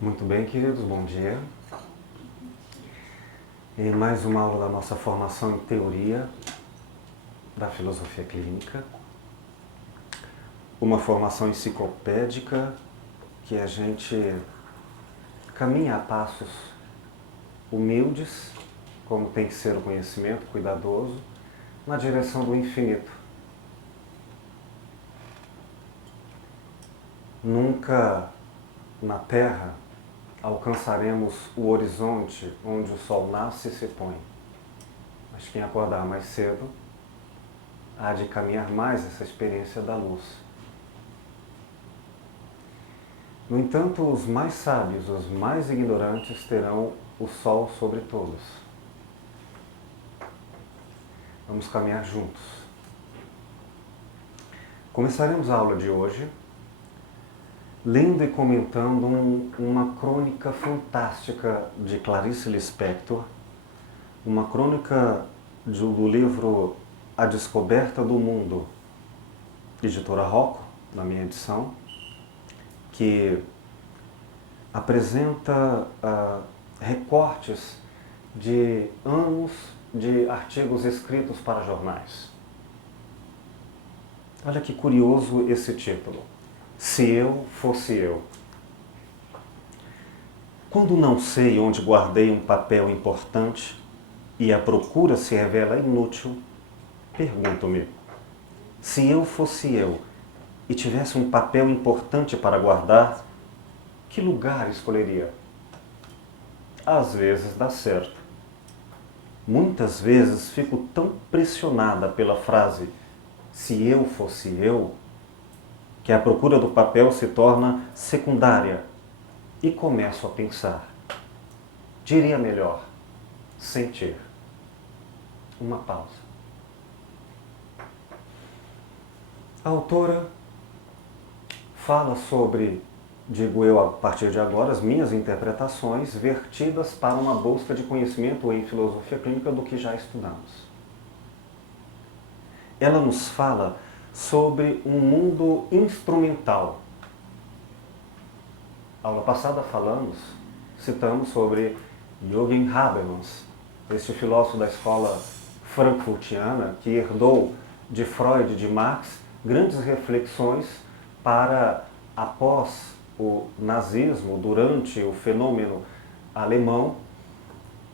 Muito bem, queridos, bom dia. Em mais uma aula da nossa formação em teoria da filosofia clínica. Uma formação enciclopédica que a gente caminha a passos humildes, como tem que ser o conhecimento, cuidadoso, na direção do infinito. Nunca na Terra alcançaremos o horizonte onde o sol nasce e se põe. Mas quem acordar mais cedo há de caminhar mais essa experiência da luz. No entanto, os mais sábios, os mais ignorantes terão o sol sobre todos. Vamos caminhar juntos. Começaremos a aula de hoje lendo e comentando uma crônica fantástica de Clarice Lispector, uma crônica do livro A Descoberta do Mundo, editora Rocco, na minha edição, que apresenta recortes de anos de artigos escritos para jornais. Olha que curioso esse título. Se eu fosse eu. Quando não sei onde guardei um papel importante e a procura se revela inútil, pergunto-me, se eu fosse eu e tivesse um papel importante para guardar, que lugar escolheria? Às vezes dá certo. Muitas vezes fico tão pressionada pela frase se eu fosse eu, que a procura do papel se torna secundária e começo a pensar. Diria melhor, sentir. Uma pausa. A autora fala sobre, digo eu a partir de agora, as minhas interpretações vertidas para uma busca de conhecimento em filosofia clínica do que já estudamos. Ela nos fala sobre um mundo instrumental. Aula passada citamos sobre Jürgen Habermas, este filósofo da escola frankfurtiana que herdou de Freud e de Marx grandes reflexões para, após o nazismo, durante o fenômeno alemão,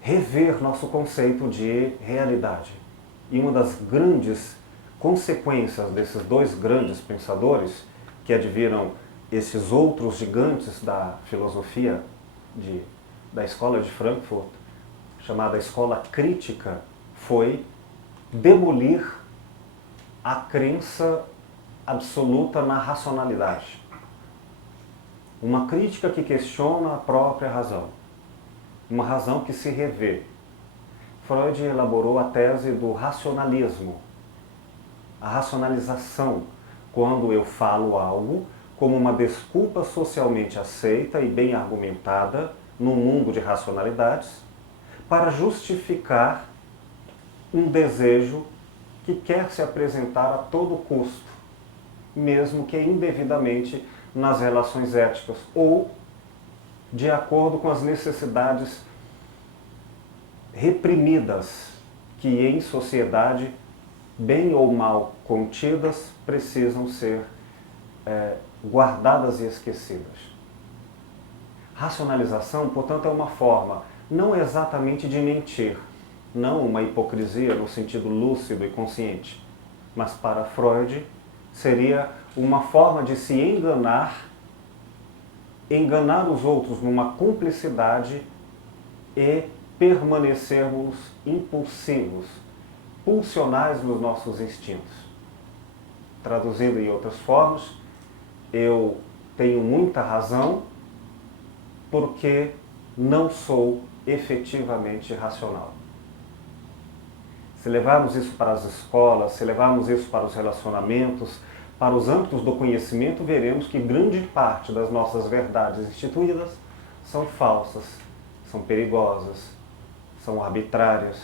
rever nosso conceito de realidade. E uma das grandes consequências desses dois grandes pensadores, que adviram esses outros gigantes da filosofia da escola de Frankfurt, chamada escola crítica, foi demolir a crença absoluta na racionalidade. Uma crítica que questiona a própria razão. Uma razão que se revê. Freud elaborou a tese do racionalismo. A racionalização, quando eu falo algo como uma desculpa socialmente aceita e bem argumentada num mundo de racionalidades, para justificar um desejo que quer se apresentar a todo custo, mesmo que indevidamente nas relações éticas ou de acordo com as necessidades reprimidas que em sociedade, bem ou mal contidas, precisam ser guardadas e esquecidas. Racionalização, portanto, é uma forma não exatamente de mentir, não uma hipocrisia no sentido lúcido e consciente, mas para Freud seria uma forma de se enganar os outros numa cumplicidade e permanecermos impulsivos, pulsionais nos nossos instintos. Traduzindo em outras formas, eu tenho muita razão porque não sou efetivamente racional. Se levarmos isso para as escolas, se levarmos isso para os relacionamentos, para os âmbitos do conhecimento, veremos que grande parte das nossas verdades instituídas são falsas, são perigosas, são arbitrárias.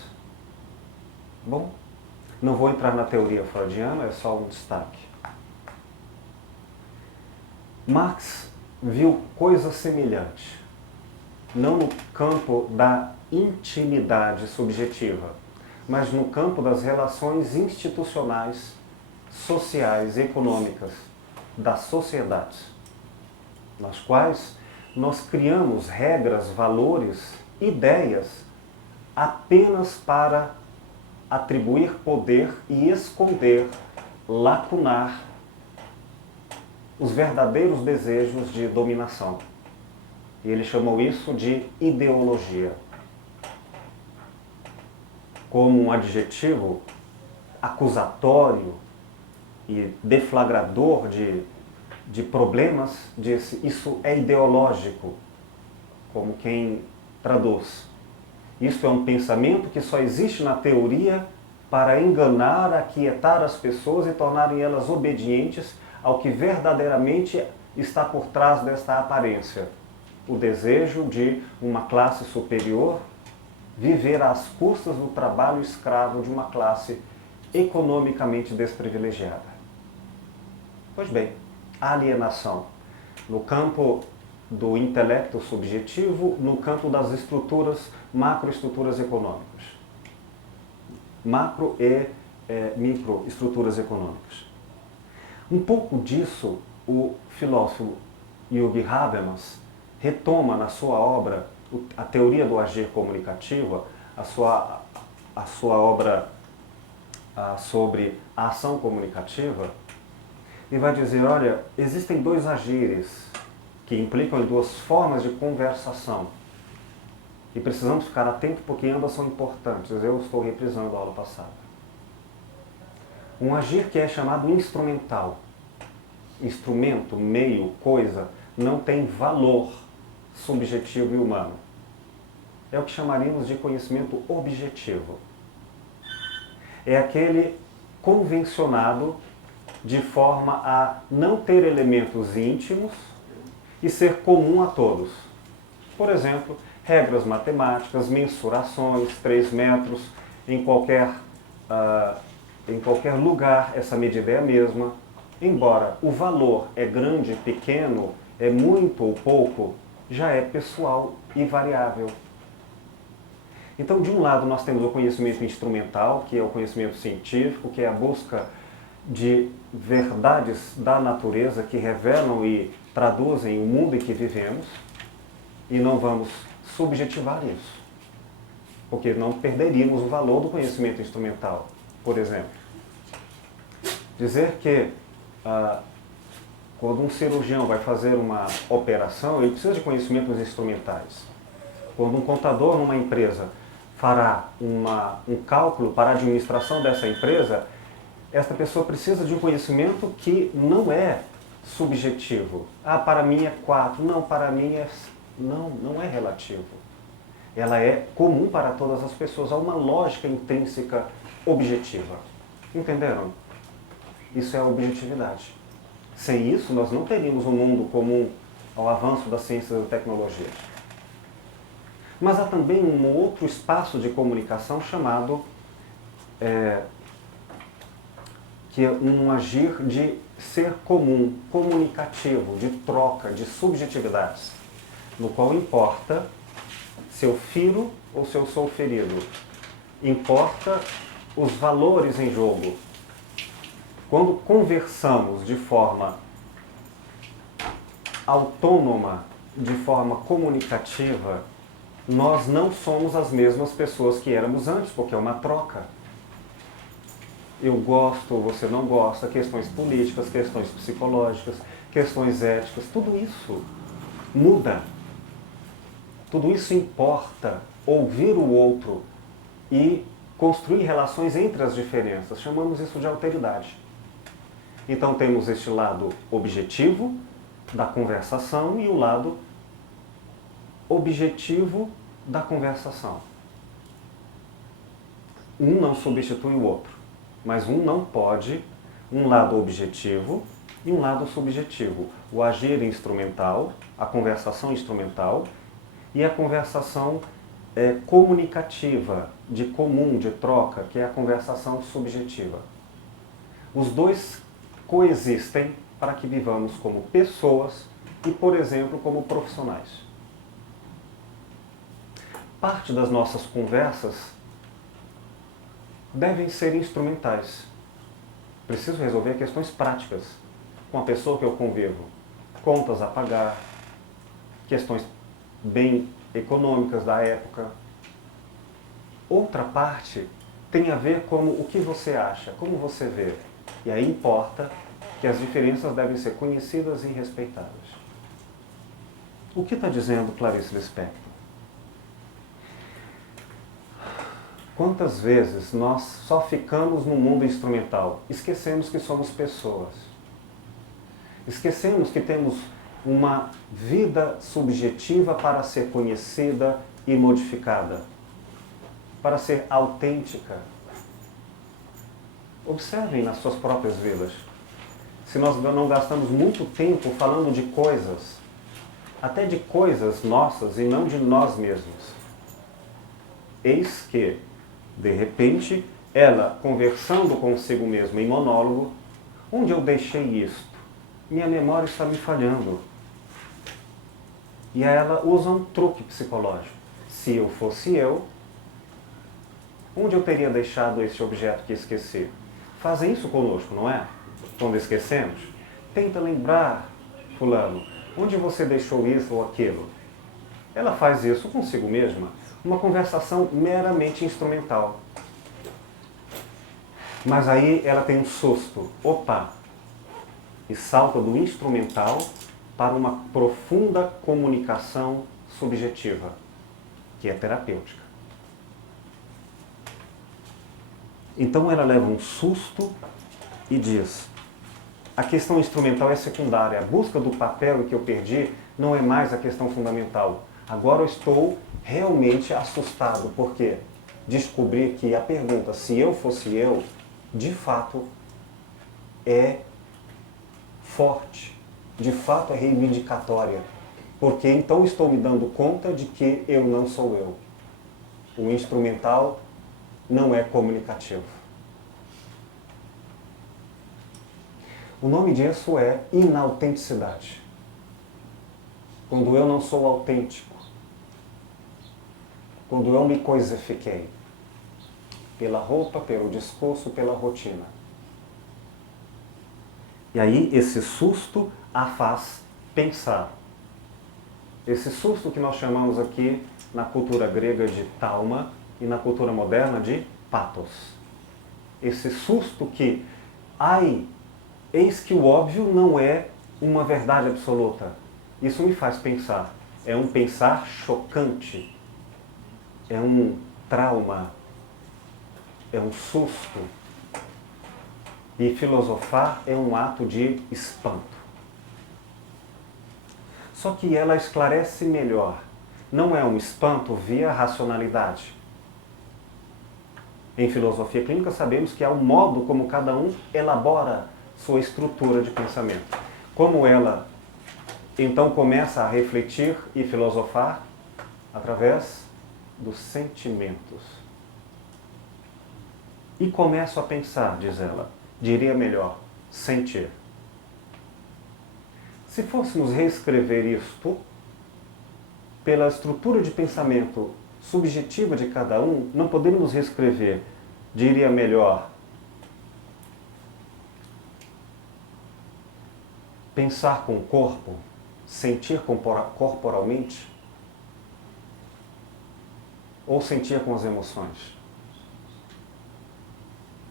Bom, não vou entrar na teoria freudiana, é só um destaque. Marx viu coisa semelhante. não no campo da intimidade subjetiva, mas no campo das relações institucionais, sociais e econômicas das sociedades, nas quais nós criamos regras, valores, ideias apenas para atribuir poder e esconder, lacunar os verdadeiros desejos de dominação. E ele chamou isso de ideologia. Como um adjetivo acusatório e deflagrador de problemas, disse, isso é ideológico, como quem traduz. Isso é um pensamento que só existe na teoria para enganar, aquietar as pessoas e tornarem elas obedientes ao que verdadeiramente está por trás desta aparência. O desejo de uma classe superior viver às custas do trabalho escravo de uma classe economicamente desprivilegiada. Pois bem, alienação no campo do intelecto subjetivo, no campo das estruturas, macroestruturas econômicas. Macro e microestruturas econômicas. Um pouco disso, o filósofo Jürgen Habermas retoma na sua obra a teoria do agir comunicativa, a sua obra sobre a ação comunicativa, e vai dizer, olha, existem dois agires que implicam em duas formas de conversação. E precisamos ficar atentos porque ambas são importantes. Eu estou reprisando a aula passada. Um agir que é chamado instrumental. Instrumento, meio, coisa, não tem valor subjetivo e humano. É o que chamaríamos de conhecimento objetivo. É aquele convencionado de forma a não ter elementos íntimos e ser comum a todos. Por exemplo, regras matemáticas, mensurações, 3 metros, em qualquer lugar essa medida é a mesma. Embora o valor é grande, pequeno, é muito ou pouco, já é pessoal e variável. Então, de um lado, nós temos o conhecimento instrumental, que é o conhecimento científico, que é a busca de verdades da natureza que revelam e traduzem o mundo em que vivemos, e não vamos subjetivar isso, porque não perderíamos o valor do conhecimento instrumental. Por exemplo, dizer que quando um cirurgião vai fazer uma operação, ele precisa de conhecimentos instrumentais. Quando um contador numa empresa fará um cálculo para a administração dessa empresa, esta pessoa precisa de um conhecimento que não é subjetivo. Para mim é 4. Não, para mim é... Não é relativo. Ela é comum para todas as pessoas. Há uma lógica intrínseca objetiva. Entenderam? Isso é a objetividade. Sem isso, nós não teríamos um mundo comum ao avanço das ciências e tecnologias. Mas há também um outro espaço de comunicação chamado que é um agir de ser comum, comunicativo, de troca, de subjetividades, no qual importa se eu firo ou se eu sou ferido. Importa os valores em jogo. Quando conversamos de forma autônoma, de forma comunicativa, nós não somos as mesmas pessoas que éramos antes, porque é uma troca. Eu gosto, você não gosta, questões políticas, questões psicológicas, questões éticas, tudo isso muda. Tudo isso importa. Ouvir o outro e construir relações entre as diferenças. Chamamos isso de alteridade. Então temos este lado objetivo da conversação e o lado objetivo da conversação. Um não substitui o outro, mas um não pode, um lado objetivo e um lado subjetivo. O agir instrumental, a conversação instrumental e a conversação comunicativa, de comum, de troca, que é a conversação subjetiva. Os dois coexistem para que vivamos como pessoas e, por exemplo, como profissionais. parte das nossas conversas devem ser instrumentais. Preciso resolver questões práticas com a pessoa que eu convivo. Contas a pagar, questões bem econômicas da época. Outra parte tem a ver com o que você acha, como você vê. E aí importa que as diferenças devem ser conhecidas e respeitadas. O que está dizendo Clarice Lispector? Quantas vezes nós só ficamos no mundo instrumental? Esquecemos que somos pessoas. Esquecemos que temos uma vida subjetiva para ser conhecida e modificada, para ser autêntica. Observem nas suas próprias vidas. Se nós não gastamos muito tempo falando de coisas, até de coisas nossas e não de nós mesmos. Eis que, de repente, ela conversando consigo mesma em monólogo, onde eu deixei isto? Minha memória está me falhando. E aí ela usa um truque psicológico. Se eu fosse eu, onde eu teria deixado esse objeto que esqueci? Fazem isso conosco, não é? Quando esquecemos. Tenta lembrar, fulano, onde você deixou isso ou aquilo? Ela faz isso consigo mesma. Uma conversação meramente instrumental. Mas aí ela tem um susto. Opa! E salta do instrumental para uma profunda comunicação subjetiva, que é terapêutica. Então ela leva um susto e diz: a questão instrumental é secundária, a busca do papel que eu perdi não é mais a questão fundamental. Agora eu estou realmente assustado, porque descobri que a pergunta, se eu fosse eu, de fato é forte, de fato é reivindicatória, porque então estou me dando conta de que eu não sou eu. O instrumental não é comunicativo. O nome disso é inautenticidade. Quando eu não sou autêntico, quando eu me coisifiquei, pela roupa, pelo discurso, pela rotina. E aí esse susto a faz pensar. Esse susto que nós chamamos aqui na cultura grega de tauma e na cultura moderna de pathos. Esse susto que, ai, eis que o óbvio não é uma verdade absoluta. Isso me faz pensar. É um pensar chocante. É um trauma. É um susto. E filosofar é um ato de espanto. Só que ela esclarece melhor. Não é um espanto via racionalidade. Em filosofia clínica sabemos que há um modo como cada um elabora sua estrutura de pensamento. Como ela então começa a refletir e filosofar através dos sentimentos. E começo a pensar, diz ela, diria melhor, sentir. Se fôssemos reescrever isto pela estrutura de pensamento subjetiva de cada um, não poderíamos reescrever, diria melhor, pensar com o corpo, sentir corporalmente, ou sentir com as emoções.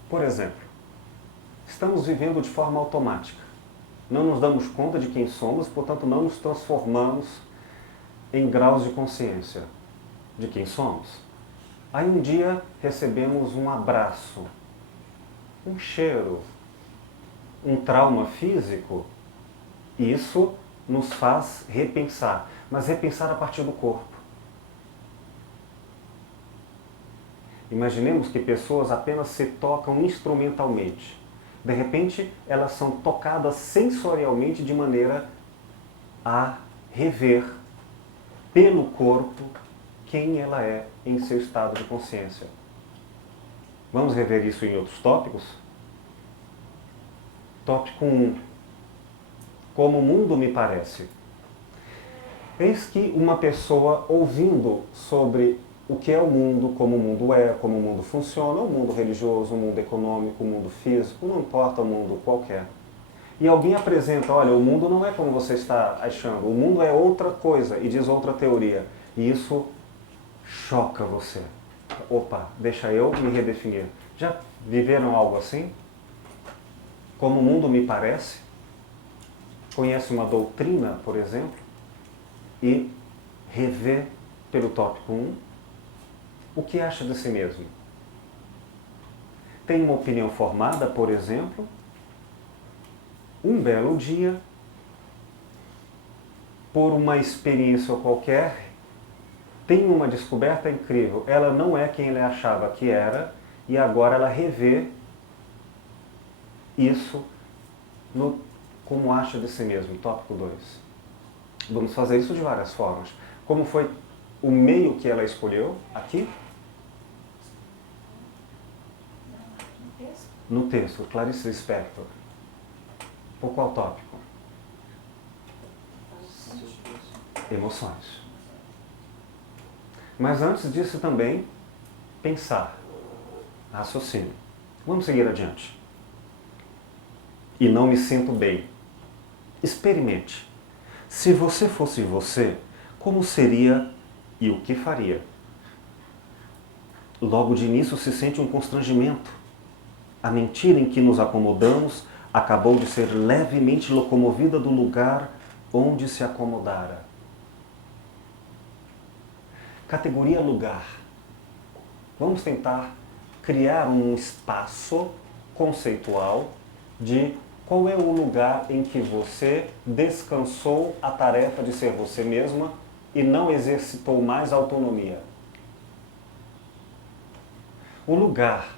Por exemplo, estamos vivendo de forma automática. Não nos damos conta de quem somos, portanto não nos transformamos em graus de consciência de quem somos. Aí um dia recebemos um abraço, um cheiro, um trauma físico. Isso nos faz repensar, mas repensar a partir do corpo. Imaginemos que pessoas apenas se tocam instrumentalmente. De repente, elas são tocadas sensorialmente de maneira a rever pelo corpo quem ela é em seu estado de consciência. Vamos rever isso em outros tópicos? Tópico 1. Como o mundo me parece. Eis que uma pessoa ouvindo sobre o que é o mundo, como o mundo é, como o mundo funciona, o mundo religioso, o mundo econômico, o mundo físico, não importa o mundo qualquer. E alguém apresenta, olha, o mundo não é como você está achando, o mundo é outra coisa, e diz outra teoria. E isso choca você. Opa, deixa eu me redefinir. Já viveram algo assim? Como o mundo me parece? Conhece uma doutrina, por exemplo, e revê pelo tópico 1 o que acha de si mesmo. Tem uma opinião formada, por exemplo, um belo dia, por uma experiência qualquer, tem uma descoberta incrível. Ela não é quem ele achava que era, e agora ela revê isso no como acha de si mesmo, tópico 2. Vamos fazer isso de várias formas. Como foi o meio que ela escolheu aqui? No texto, Clarice Lispector. Por qual tópico? Emoções. Mas antes disso também, pensar, raciocínio. Vamos seguir adiante. E não me sinto bem. Experimente. Se você fosse você, como seria e o que faria? Logo de início se sente um constrangimento. A mentira em que nos acomodamos acabou de ser levemente locomovida do lugar onde se acomodara. Categoria lugar. Vamos tentar criar um espaço conceitual de qual é o lugar em que você descansou a tarefa de ser você mesma e não exercitou mais autonomia. O lugar,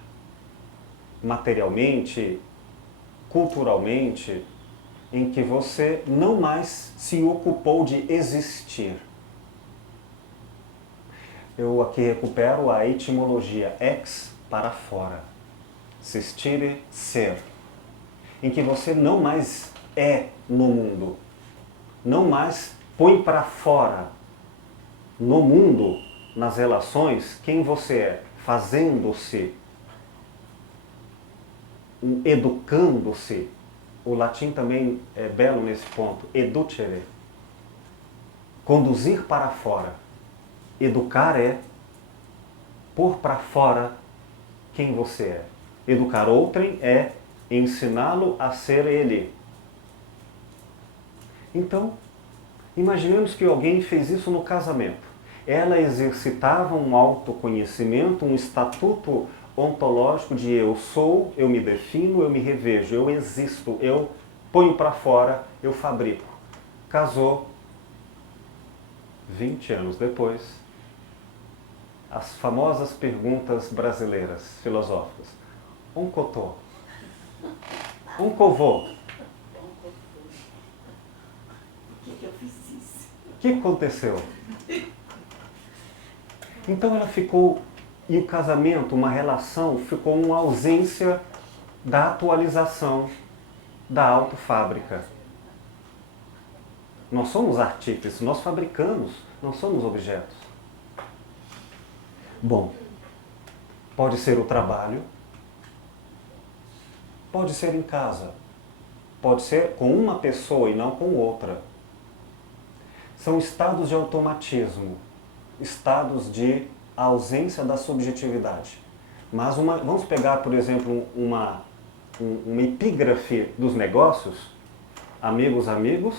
materialmente, culturalmente, em que você não mais se ocupou de existir. Eu aqui recupero a etimologia ex para fora. Sistire, ser. Em que você não mais é no mundo. Não mais põe para fora no mundo, nas relações, quem você é. Fazendo-se. Educando-se. O latim também é belo nesse ponto. Educere. Conduzir para fora. Educar é pôr para fora quem você é. Educar outrem é ensiná-lo a ser ele. Então, imaginemos que alguém fez isso no casamento. Ela exercitava um autoconhecimento, um estatuto ontológico de eu sou, eu me defino, eu me revejo, eu existo, eu ponho para fora, eu fabrico. Casou, 20 anos depois, as famosas perguntas brasileiras, filosóficas. Onkotô. Onkovô. Por que eu fiz isso? O que aconteceu? Então ela ficou, e o casamento, uma relação, ficou uma ausência da atualização da autofábrica. Nós somos artífices, nós fabricamos, não somos objetos. Bom, pode ser o trabalho, pode ser em casa, pode ser com uma pessoa e não com outra. São estados de automatismo, estados de ausência da subjetividade. Mas vamos pegar, por exemplo, uma epígrafe dos negócios, amigos, amigos,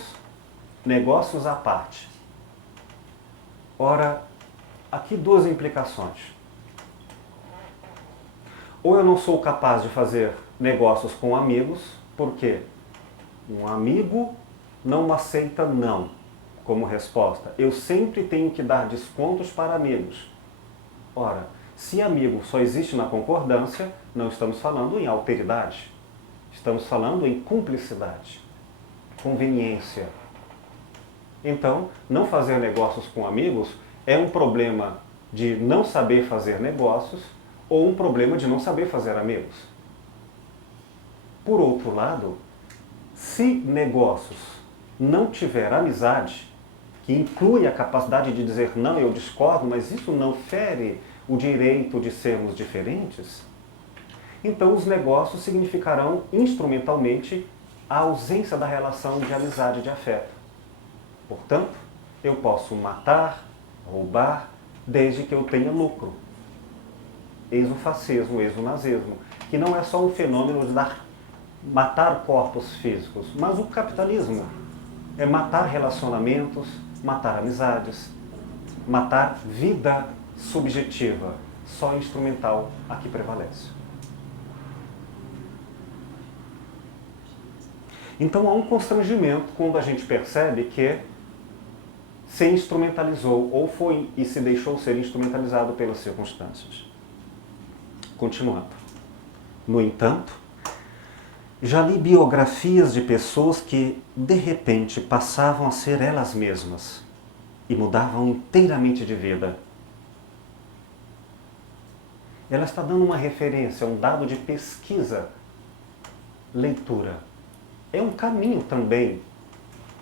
negócios à parte. Ora, aqui duas implicações. Ou eu não sou capaz de fazer negócios com amigos, porque um amigo não aceita não como resposta. Eu sempre tenho que dar descontos para amigos. Ora, se amigo só existe na concordância, não estamos falando em alteridade. Estamos falando em cumplicidade, conveniência. Então, não fazer negócios com amigos é um problema de não saber fazer negócios ou um problema de não saber fazer amigos. Por outro lado, se negócios não tiver amizade, que inclui a capacidade de dizer não, eu discordo, mas isso não fere o direito de sermos diferentes, então os negócios significarão instrumentalmente a ausência da relação de amizade e de afeto. Portanto, eu posso matar, roubar, desde que eu tenha lucro. Eis o fascismo, eis o nazismo, que não é só um fenômeno de matar corpos físicos, mas o capitalismo é matar relacionamentos, matar amizades, matar vida subjetiva, só instrumental a que prevalece. Então há um constrangimento quando a gente percebe que se instrumentalizou ou foi e se deixou ser instrumentalizado pelas circunstâncias. Continuando. No entanto, já li biografias de pessoas que, de repente, passavam a ser elas mesmas e mudavam inteiramente de vida. Ela está dando uma referência, um dado de pesquisa, leitura. É um caminho também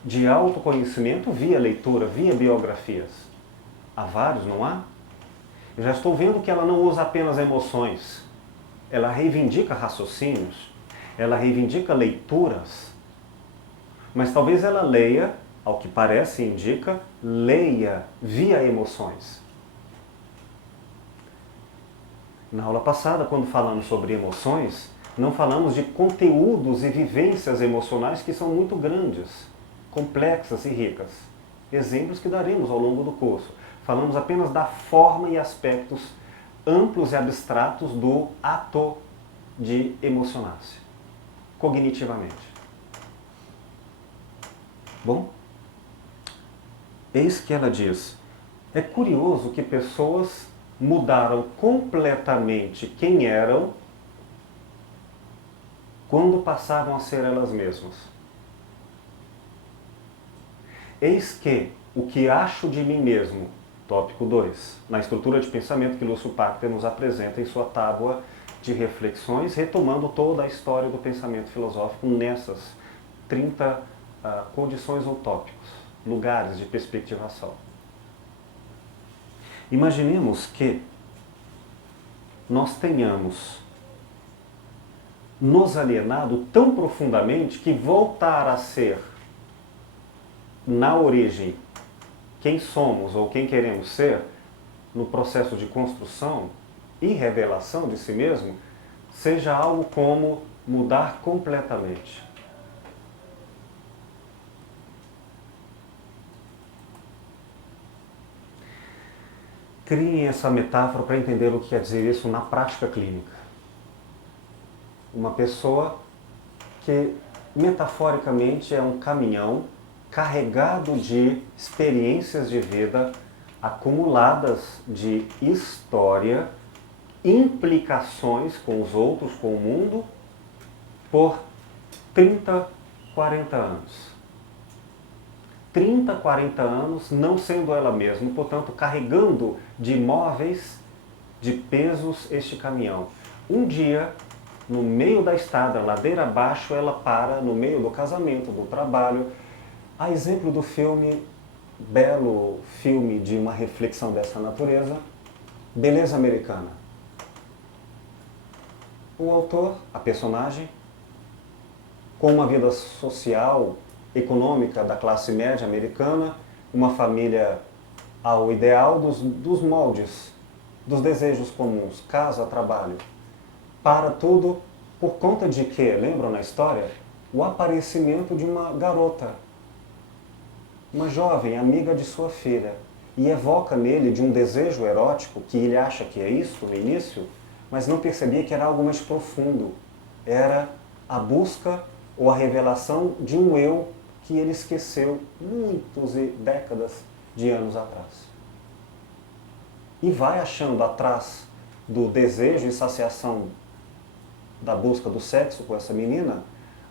de autoconhecimento via leitura, via biografias. Há vários, não há? Eu já estou vendo que ela não usa apenas emoções. Ela reivindica raciocínios, ela reivindica leituras, mas talvez ela leia, ao que parece indica, leia via emoções. Na aula passada, quando falamos sobre emoções, não falamos de conteúdos e vivências emocionais que são muito grandes, complexas e ricas. Exemplos que daremos ao longo do curso. Falamos apenas da forma e aspectos amplos e abstratos do ato de emocionar-se, cognitivamente. Bom, eis que ela diz, é curioso que pessoas mudaram completamente quem eram quando passavam a ser elas mesmas. Eis que o que acho de mim mesmo, tópico 2, na estrutura de pensamento que Lúcio Pacter nos apresenta em sua tábua de reflexões, retomando toda a história do pensamento filosófico nessas 30 condições ou tópicos, lugares de perspectivação. Imaginemos que nós tenhamos nos alienado tão profundamente que voltar a ser, na origem, quem somos ou quem queremos ser, no processo de construção e revelação de si mesmo, seja algo como mudar completamente. Criem essa metáfora para entender o que quer dizer isso na prática clínica. Uma pessoa que, metaforicamente, é um caminhão carregado de experiências de vida acumuladas de história, implicações com os outros, com o mundo, por 30, 40 anos. 30, 40 anos não sendo ela mesma, portanto, carregando de móveis, de pesos este caminhão. Um dia, no meio da estrada, ladeira abaixo, ela para no meio do casamento, do trabalho. A exemplo do filme, belo filme de uma reflexão dessa natureza, Beleza Americana. O autor, a personagem, com uma vida social, econômica da classe média americana, uma família ao ideal dos moldes, dos desejos comuns, casa, trabalho. Para tudo por conta de que, lembram na história, o aparecimento de uma garota, uma jovem amiga de sua filha, e evoca nele de um desejo erótico, que ele acha que é isso no início, mas não percebia que era algo mais profundo. Era a busca ou a revelação de um eu que ele esqueceu muitas décadas de anos atrás. E vai achando atrás do desejo e saciação da busca do sexo com essa menina,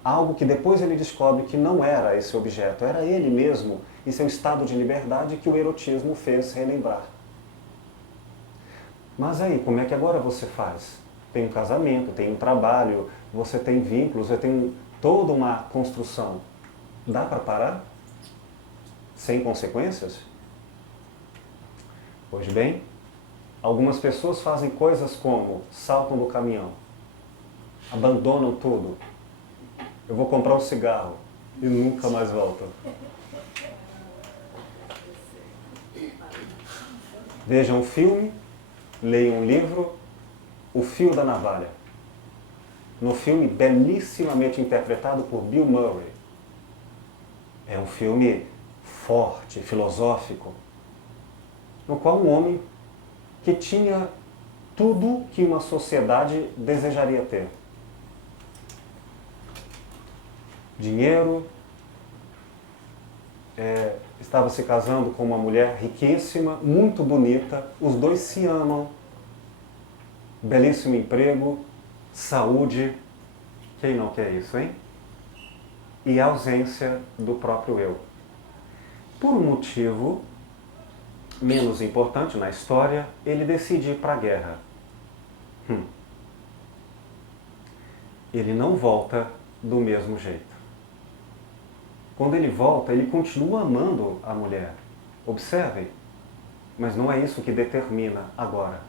algo que depois ele descobre que não era esse objeto, era ele mesmo e seu estado de liberdade que o erotismo fez relembrar. Mas aí, como é que agora você faz? Tem um casamento, tem um trabalho, você tem vínculos, você tem toda uma construção. Dá para parar? sem consequências? Pois bem, algumas pessoas fazem coisas como saltam do caminhão, abandonam tudo. Eu vou comprar um cigarro e nunca mais voltam. Vejam um filme, leiam um livro, O Fio da Navalha. No filme belíssimamente interpretado por Bill Murray. É um filme forte, filosófico, no qual um homem que tinha tudo que uma sociedade desejaria ter. Dinheiro, estava se casando com uma mulher riquíssima, muito bonita, os dois se amam, belíssimo emprego, saúde, quem não quer isso, hein? E a ausência do próprio eu. Por um motivo menos importante na história, ele decide ir para a guerra. Ele não volta do mesmo jeito. Quando ele volta, ele continua amando a mulher. Observe, mas não é isso que determina agora.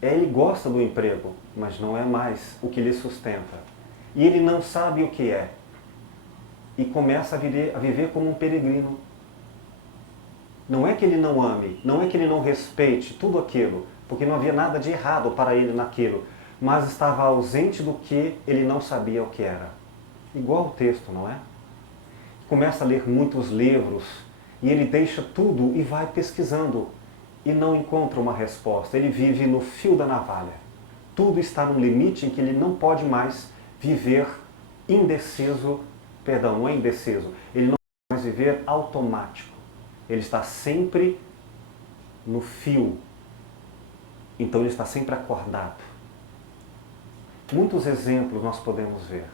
Ele gosta do emprego, mas não é mais o que lhe sustenta. E ele não sabe o que é. E começa a viver como um peregrino. Não é que ele não ame, não é que ele não respeite tudo aquilo, porque não havia nada de errado para ele naquilo, mas estava ausente do que ele não sabia o que era. Igual o texto, não é? Começa a ler muitos livros e ele deixa tudo e vai pesquisando e não encontra uma resposta. Ele vive no fio da navalha. Tudo está num limite em que ele não pode mais viver indeciso, perdão, não é indeciso, ele não pode mais viver automático. Ele está sempre no fio. Então ele está sempre acordado. Muitos exemplos nós podemos ver.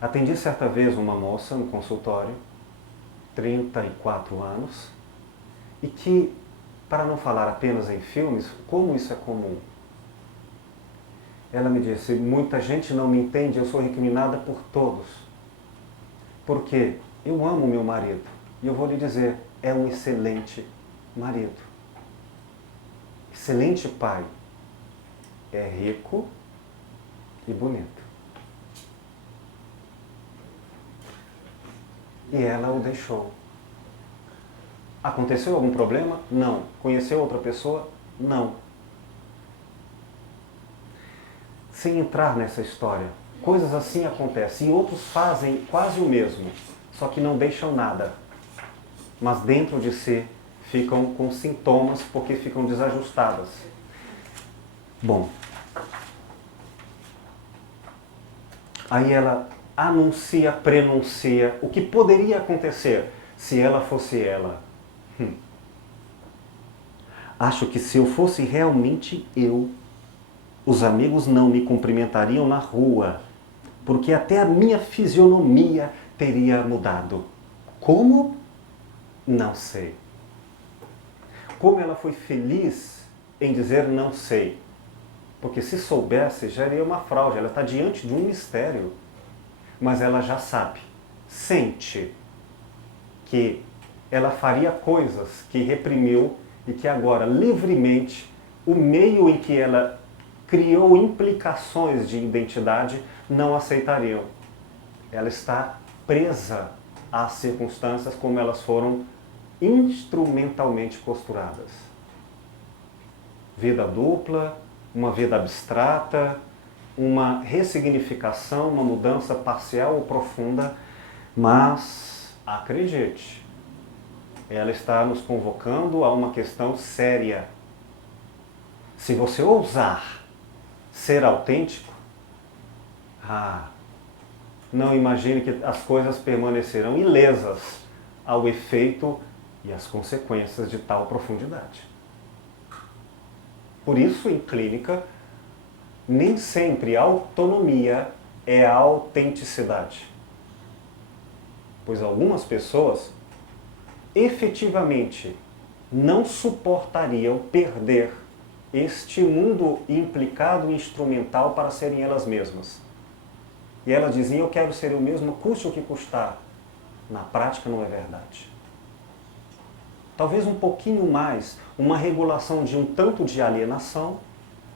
Atendi certa vez uma moça no consultório, 34 anos, e que, para não falar apenas em filmes, como isso é comum. Ela me disse, muita gente não me entende, eu sou recriminada por todos. Porque eu amo meu marido. E eu vou lhe dizer, é um excelente marido. Excelente pai. É rico e bonito. E ela o deixou. Aconteceu algum problema? Não. Conheceu outra pessoa? Não. Sem entrar nessa história, coisas assim acontecem. E outros fazem quase o mesmo, só que não deixam nada. Mas dentro de si ficam com sintomas porque ficam desajustadas. Bom, aí ela anuncia, prenuncia o que poderia acontecer se ela fosse ela. Acho que se eu fosse realmente eu, os amigos não me cumprimentariam na rua, porque até a minha fisionomia teria mudado. Como? Não sei. Como ela foi feliz em dizer não sei? Porque se soubesse, já seria uma fraude. Ela está diante de um mistério. Mas ela já sabe, sente que ela faria coisas que reprimiu e que agora, livremente, o meio em que ela criou implicações de identidade não aceitariam. Ela está presa às circunstâncias como elas foram instrumentalmente costuradas. Vida dupla, uma vida abstrata, uma ressignificação, uma mudança parcial ou profunda, mas acredite, ela está nos convocando a uma questão séria. Se você ousar ser autêntico, não imagine que as coisas permanecerão ilesas ao efeito e às consequências de tal profundidade. Por isso, em clínica, nem sempre a autonomia é a autenticidade. Pois algumas pessoas efetivamente não suportariam perder este mundo implicado e instrumental para serem elas mesmas. E elas diziam, eu quero ser eu mesma, custe o que custar. na prática não é verdade. Talvez um pouquinho mais, uma regulação de um tanto de alienação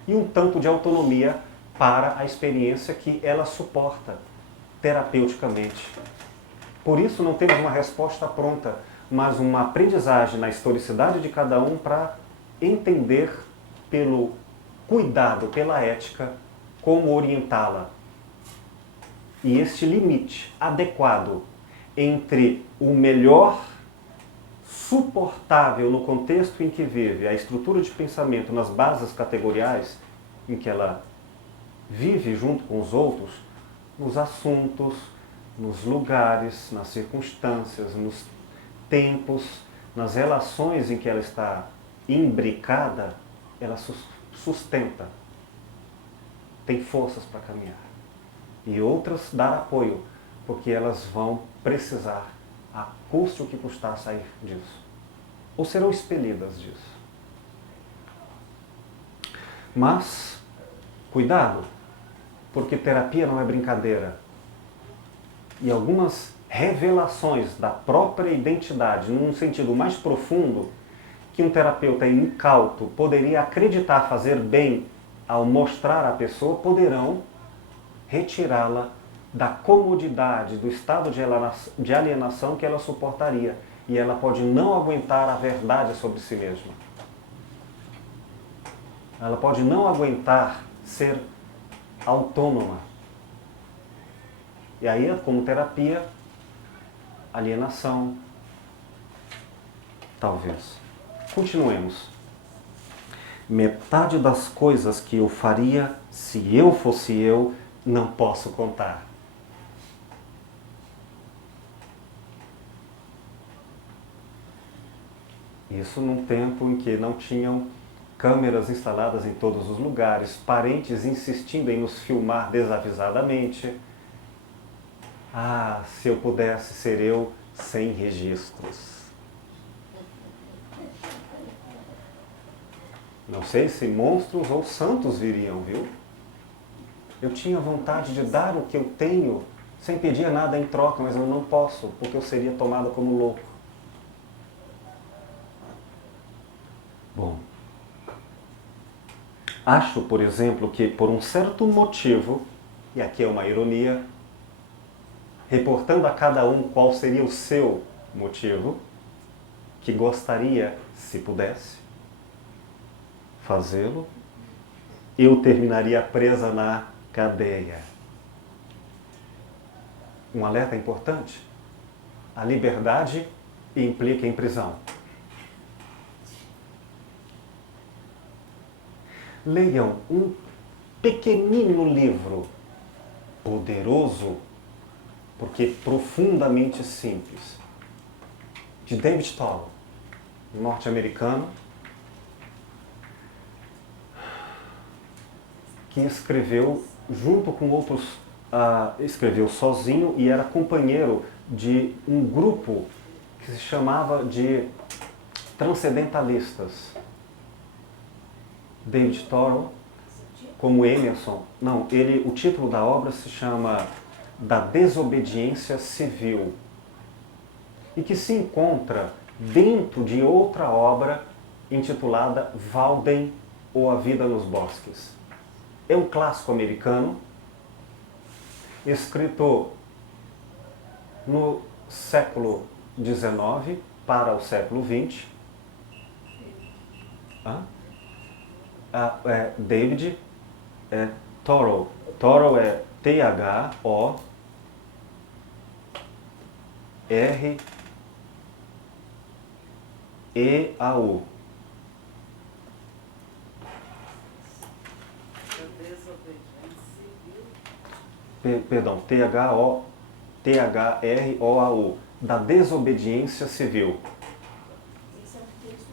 e um tanto de autonomia para a experiência que ela suporta terapeuticamente. Por isso não temos uma resposta pronta, mas uma aprendizagem na historicidade de cada um para entender pelo cuidado, pela ética, como orientá-la. E este limite adequado entre o melhor suportável no contexto em que vive, a estrutura de pensamento nas bases categoriais em que ela vive junto com os outros, nos assuntos, nos lugares, nas circunstâncias, nos tempos, nas relações em que ela está imbricada, ela sustenta, tem forças para caminhar. E outras dar apoio, porque elas vão precisar, a custe o que custar sair disso. Ou serão expelidas disso. Mas, cuidado, porque terapia não é brincadeira. E algumas revelações da própria identidade, num sentido mais profundo, que um terapeuta incauto poderia acreditar fazer bem ao mostrar à pessoa, poderão retirá-la da comodidade, do estado de alienação que ela suportaria. E ela pode não aguentar a verdade sobre si mesma. Ela pode não aguentar ser autônoma. E aí, como terapia, alienação, talvez. Continuemos. Metade das coisas que eu faria se eu fosse eu, não posso contar. Isso num tempo em que não tinham câmeras instaladas em todos os lugares, parentes insistindo em nos filmar desavisadamente. Ah, se eu pudesse ser eu sem registros. Não sei se monstros ou santos viriam, viu? Eu tinha vontade de dar o que eu tenho sem pedir nada em troca, mas eu não posso, porque eu seria tomada como louco. Bom, acho, por exemplo, que por um certo motivo, e aqui é uma ironia, reportando a cada um qual seria o seu motivo, que gostaria, se pudesse, fazê-lo, eu terminaria presa na cadeia. Um alerta importante: a liberdade implica em prisão. Leiam um pequenino livro, poderoso, porque profundamente simples, de David Toro, norte-americano, que escreveu junto com outros, escreveu sozinho e era companheiro de um grupo que se chamava de transcendentalistas. David Toro, como Emerson, o título da obra se chama Da Desobediência Civil, e que se encontra dentro de outra obra intitulada Walden ou A Vida nos Bosques. É um clássico americano, escrito no século XIX para o século XX. David Toro. Toro é T-H-O-R-E-A-U. Perdão, T-H-R-O-A-U. Da Desobediência Civil.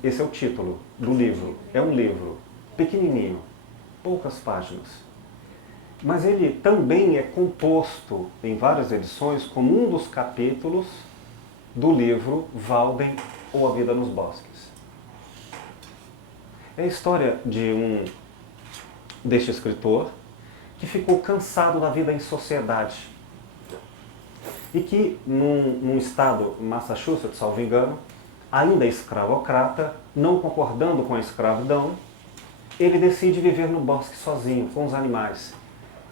Esse é o título do livro. É um livro pequenininho, poucas páginas. Mas ele também é composto em várias edições como um dos capítulos do livro Walden ou A Vida nos Bosques. É a história deste escritor que ficou cansado da vida em sociedade. e que num estado, Massachusetts, salvo engano, ainda escravocrata, não concordando com a escravidão, ele decide viver no bosque sozinho, com os animais.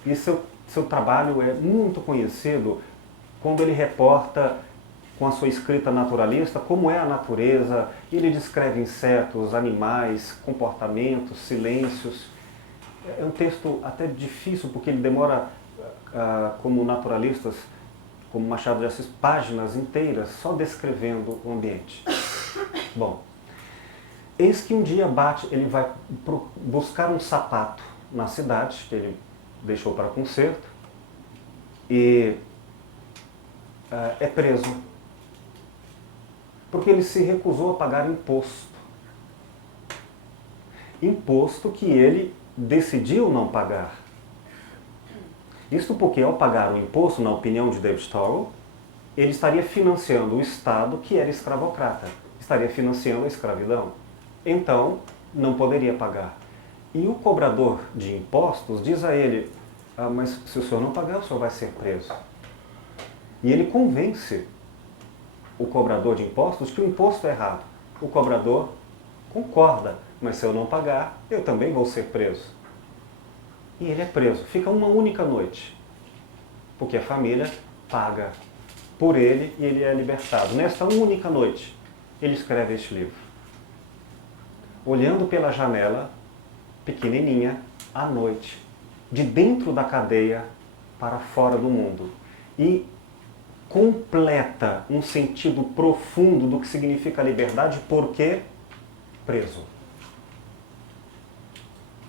E seu trabalho é muito conhecido quando ele reporta, com a sua escrita naturalista, como é a natureza. Ele descreve insetos, animais, comportamentos, silêncios. É um texto até difícil, porque ele demora, como naturalistas, como Machado de Assis, páginas inteiras só descrevendo o ambiente. Bom, eis que um dia ele vai buscar um sapato na cidade, que ele deixou para conserto, e é preso, porque ele se recusou a pagar imposto. Imposto que ele decidiu não pagar. Isto porque, ao pagar o imposto, na opinião de David Thoreau, ele estaria financiando o Estado, que era escravocrata, estaria financiando a escravidão. Então, não poderia pagar. E o cobrador de impostos diz a ele: mas se o senhor não pagar, o senhor vai ser preso. E ele convence o cobrador de impostos que o imposto é errado. O cobrador concorda: mas se eu não pagar, eu também vou ser preso. E ele é preso. Fica uma única noite, porque a família paga por ele e ele é libertado. Nesta única noite, ele escreve este livro. Olhando pela janela, pequenininha, à noite, de dentro da cadeia para fora do mundo. E completa um sentido profundo do que significa liberdade, porque preso.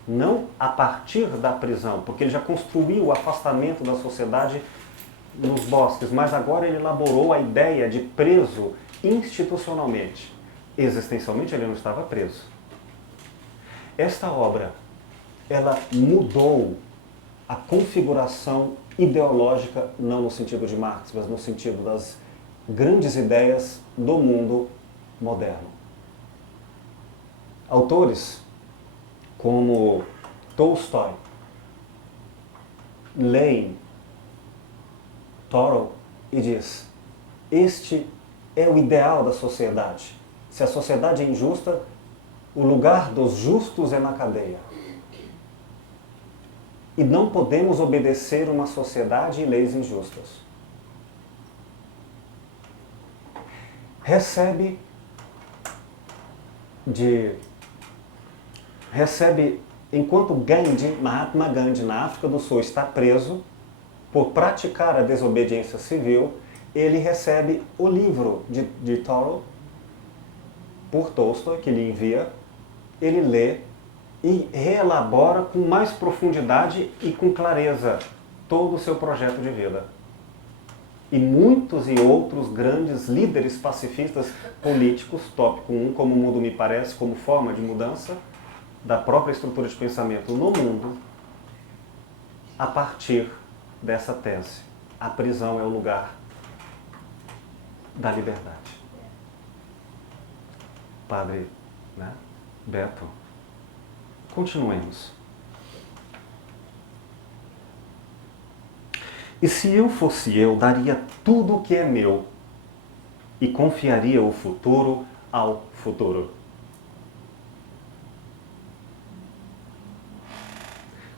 Não a partir da prisão, porque ele já construiu o afastamento da sociedade nos bosques, mas agora ele elaborou a ideia de preso institucionalmente. Existencialmente ele não estava preso. Esta obra, ela mudou a configuração ideológica, não no sentido de Marx, mas no sentido das grandes ideias do mundo moderno. Autores como Tolstói leem Thoreau e diz: este é o ideal da sociedade. Se a sociedade é injusta, o lugar dos justos é na cadeia. E não podemos obedecer uma sociedade e leis injustas. Recebe, enquanto Mahatma Gandhi, na África do Sul, está preso por praticar a desobediência civil, ele recebe o livro de Thoreau, por Tolstói, que lhe envia, ele lê e reelabora com mais profundidade e com clareza todo o seu projeto de vida. E muitos e outros grandes líderes pacifistas políticos, tópico 1, como o mundo me parece, como forma de mudança da própria estrutura de pensamento no mundo, a partir dessa tese. A prisão é o lugar da liberdade. Padre, Beto, continuemos. E se eu fosse eu, daria tudo o que é meu e confiaria o futuro ao futuro.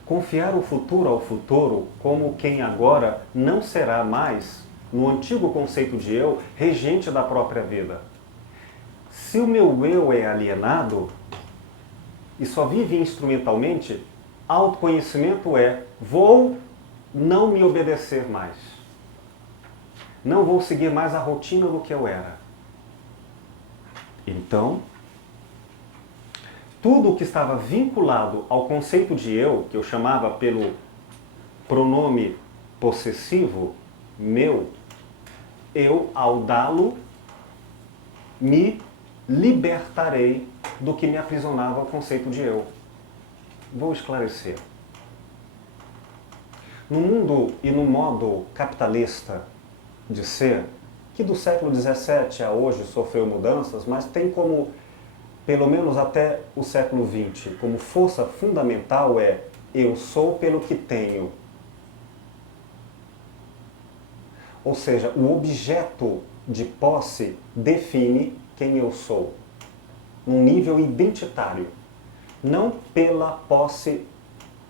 Confiar o futuro ao futuro como quem agora não será mais, no antigo conceito de eu, regente da própria vida. Se o meu eu é alienado e só vive instrumentalmente, autoconhecimento é: vou não me obedecer mais. Não vou seguir mais a rotina do que eu era. Então, tudo o que estava vinculado ao conceito de eu, que eu chamava pelo pronome possessivo, meu, eu, ao dá-lo, me libertarei do que me aprisionava ao conceito de eu. Vou esclarecer. No mundo e no modo capitalista de ser, que do século XVII a hoje sofreu mudanças, mas tem como, pelo menos até o século XX, como força fundamental eu sou pelo que tenho. Ou seja, o objeto de posse define quem eu sou, num nível identitário, não pela posse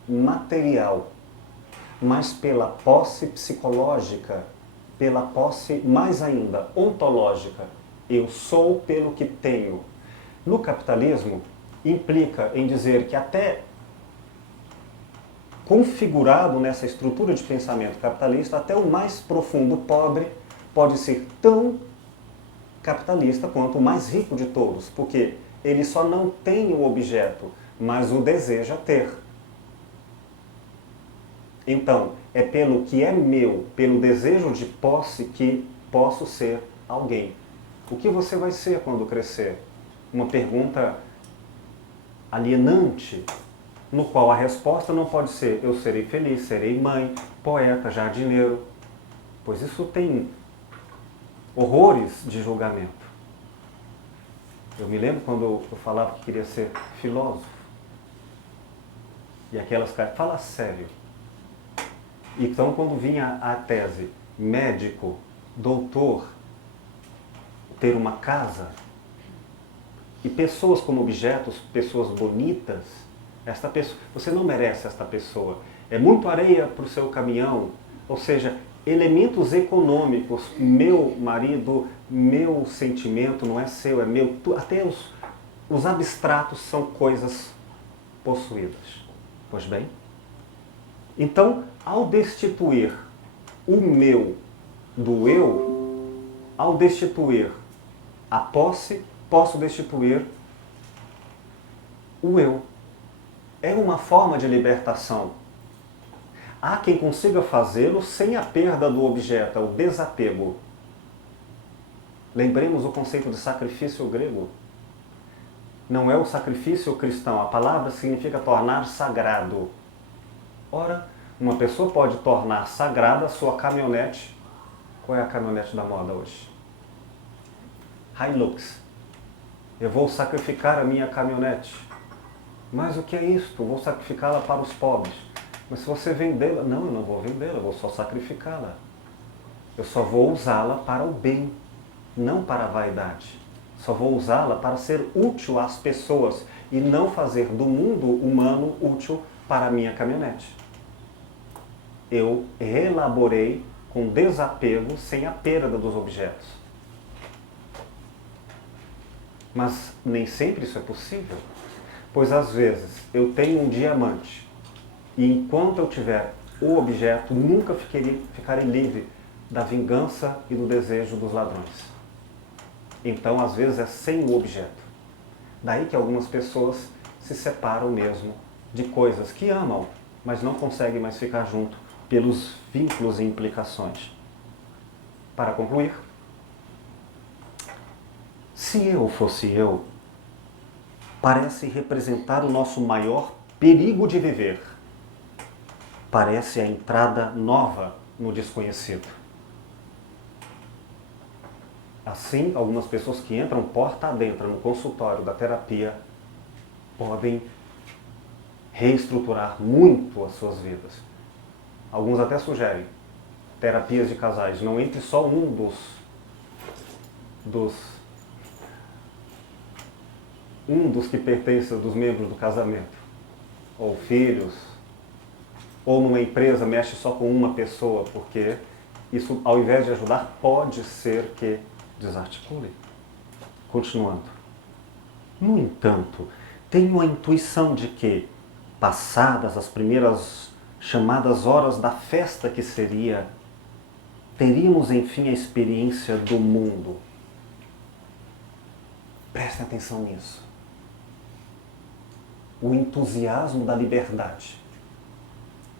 material, mas pela posse psicológica, pela posse mais ainda ontológica. Eu sou pelo que tenho. No capitalismo, implica em dizer que até configurado nessa estrutura de pensamento capitalista, até o mais profundo pobre pode ser tão capitalista quanto o mais rico de todos, porque ele só não tem o objeto, mas o deseja ter. Então, é pelo que é meu, pelo desejo de posse, que posso ser alguém. O que você vai ser quando crescer? Uma pergunta alienante, no qual a resposta não pode ser eu serei feliz, serei mãe, poeta, jardineiro, pois isso tem horrores de julgamento. Eu me lembro quando eu falava que queria ser filósofo, e aquelas caras, fala sério. Então, quando vinha a tese médico, doutor, ter uma casa, e pessoas como objetos, pessoas bonitas, esta pessoa, você não merece esta pessoa. É muito areia para o seu caminhão, ou seja, elementos econômicos, meu marido, meu sentimento não é seu, é meu. Até os abstratos são coisas possuídas. Pois bem? Então, ao destituir o meu do eu, ao destituir a posse, posso destituir o eu. É uma forma de libertação. Há quem consiga fazê-lo sem a perda do objeto, o desapego. Lembremos o conceito de sacrifício grego. Não é o sacrifício cristão, a palavra significa tornar sagrado. Ora, uma pessoa pode tornar sagrada a sua caminhonete. Qual é a caminhonete da moda hoje? Hilux. Eu vou sacrificar a minha caminhonete. Mas o que é isto? Vou sacrificá-la para os pobres. Mas se você vendê-la... Não, eu não vou vendê-la, eu vou só sacrificá-la. Eu só vou usá-la para o bem, não para a vaidade. Só vou usá-la para ser útil às pessoas e não fazer do mundo humano útil para a minha caminhonete. Eu elaborei com desapego, sem a perda dos objetos. Mas nem sempre isso é possível. Pois às vezes eu tenho um diamante e enquanto eu tiver o objeto, nunca ficarei livre da vingança e do desejo dos ladrões. Então às vezes é sem o objeto. Daí que algumas pessoas se separam mesmo de coisas que amam, mas não conseguem mais ficar junto pelos vínculos e implicações. Para concluir, se eu fosse eu, parece representar o nosso maior perigo de viver. Parece a entrada nova no desconhecido. Assim, algumas pessoas que entram porta adentro no consultório da terapia podem reestruturar muito as suas vidas. Alguns até sugerem terapias de casais. Não entre só um dos que pertencem dos membros do casamento, ou filhos, ou numa empresa mexe só com uma pessoa, porque isso, ao invés de ajudar, pode ser que desarticule. Continuando. No entanto, tenho a intuição de que, passadas as primeiras chamadas horas da festa que seria, teríamos enfim a experiência do mundo. Prestem atenção nisso. O entusiasmo da liberdade,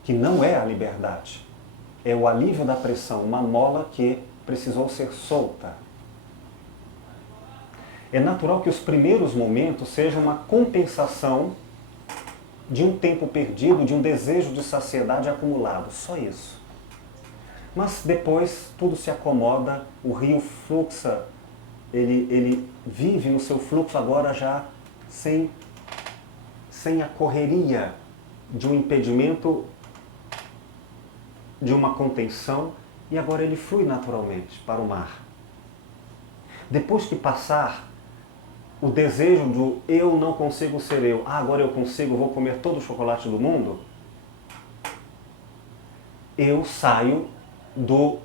que não é a liberdade, é o alívio da pressão, uma mola que precisou ser solta. É natural que os primeiros momentos sejam uma compensação de um tempo perdido, de um desejo de saciedade acumulado, só isso. Mas depois tudo se acomoda, o rio fluxa, ele vive no seu fluxo agora já sem a correria de um impedimento, de uma contenção e agora ele flui naturalmente para o mar. Depois que passar o desejo do eu não consigo ser eu, agora eu consigo, vou comer todo o chocolate do mundo, eu saio do